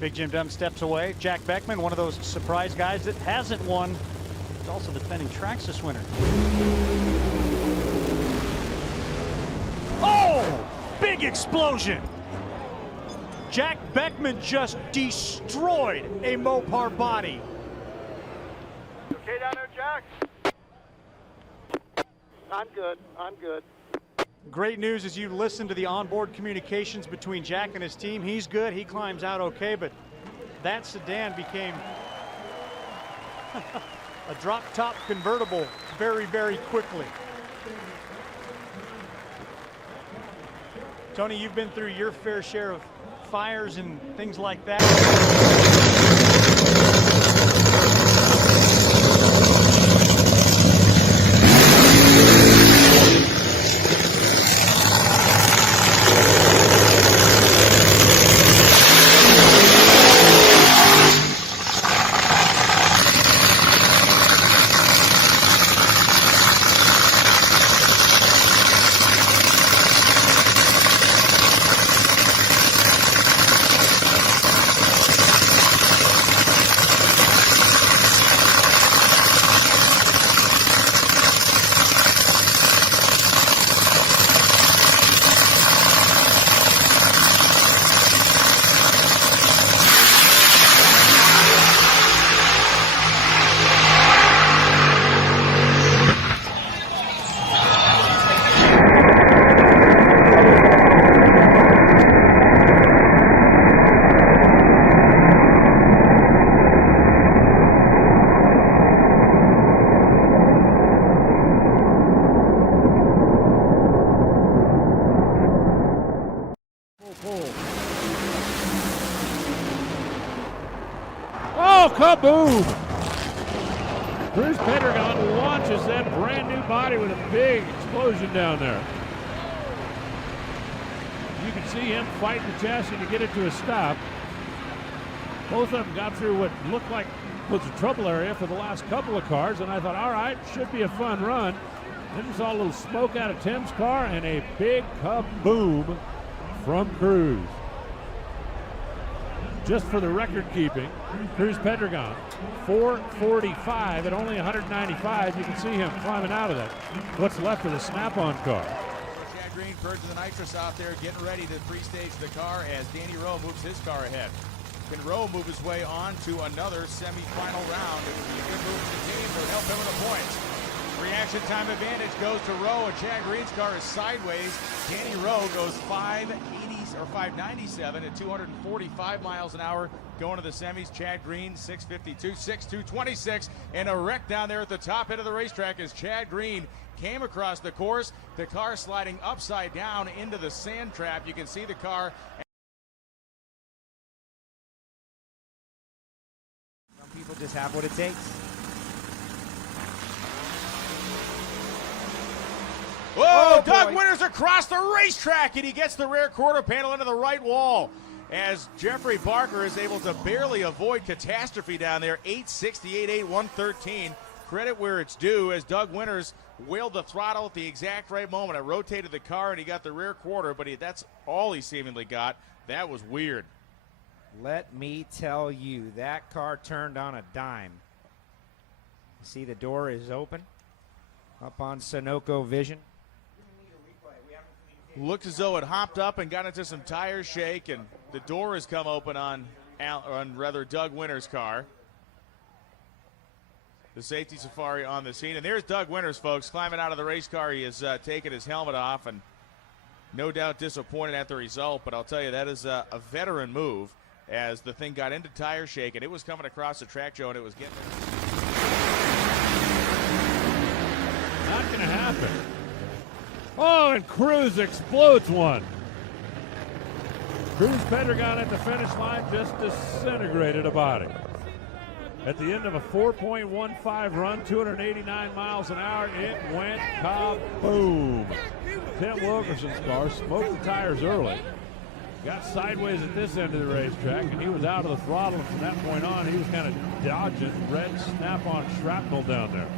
Big Jim Dunn steps away. Jack Beckman, one of those surprise guys that hasn't won. He's also the defending Traxxas winner. Oh! Big explosion! Jack Beckman just destroyed a Mopar body. You okay down there, Jack? I'm good. Great news as you listen to the onboard communications between Jack and his team. He's good, he climbs out okay, but that sedan became a drop-top convertible very, very quickly. Tony, you've been through your fair share of fires and things like that. Oh, kaboom! Bruce Pendragon launches that brand new body with a big explosion down there. You can see him fighting the chassis to get it to a stop. Both of them got through what looked like was a trouble area for the last couple of cars, and I thought, all right, should be a fun run. Then we saw a little smoke out of Tim's car and a big kaboom from Cruz. Just for the record keeping, Cruz Pendragon, 445 at only 195. You can see him climbing out of that. What's left of the Snap-on car. Chad Green purging the nitrous out there, getting ready to pre-stage the car as Danny Rowe moves his car ahead. Can Rowe move his way on to another semi-final round? It would be a good move for the team to help him with the points. Reaction time advantage goes to Rowe, and Chad Green's car is sideways. Danny Rowe goes 597 at 245 miles an hour going to the semis. Chad Green 652, 6'2", and a wreck down there at the top end of the racetrack as Chad Green came across the course. The car sliding upside down into the sand trap. You can see the car. Some people just have what it takes. Whoa, Doug Winters across the racetrack, and he gets the rear quarter panel into the right wall as Jeffrey Barker is able to barely avoid catastrophe down there. 868, 8113. Credit where it's due as Doug Winters wheeled the throttle at the exact right moment. It rotated the car, and he got the rear quarter, but that's all he seemingly got. That was weird. Let me tell you, that car turned on a dime. See, the door is open up on Sunoco Vision. Looks as though it hopped up and got into some tire shake, and the door has come open on Doug Winters' car. The safety safari on the scene, and there's Doug Winters, folks, climbing out of the race car. He has taken his helmet off, and no doubt disappointed at the result, but I'll tell you, that is a veteran move as the thing got into tire shake, and it was coming across the track, Joe, and it was getting Not going to happen. Oh, and Cruz explodes one. Cruz Pendragon at the finish line just disintegrated a body. At the end of a 4.15 run, 289 miles an hour, it went kaboom. Tim Wilkerson's car smoked the tires early. Got sideways at this end of the racetrack, and he was out of the throttle. From that point on, he was kind of dodging red Snap-on shrapnel down there.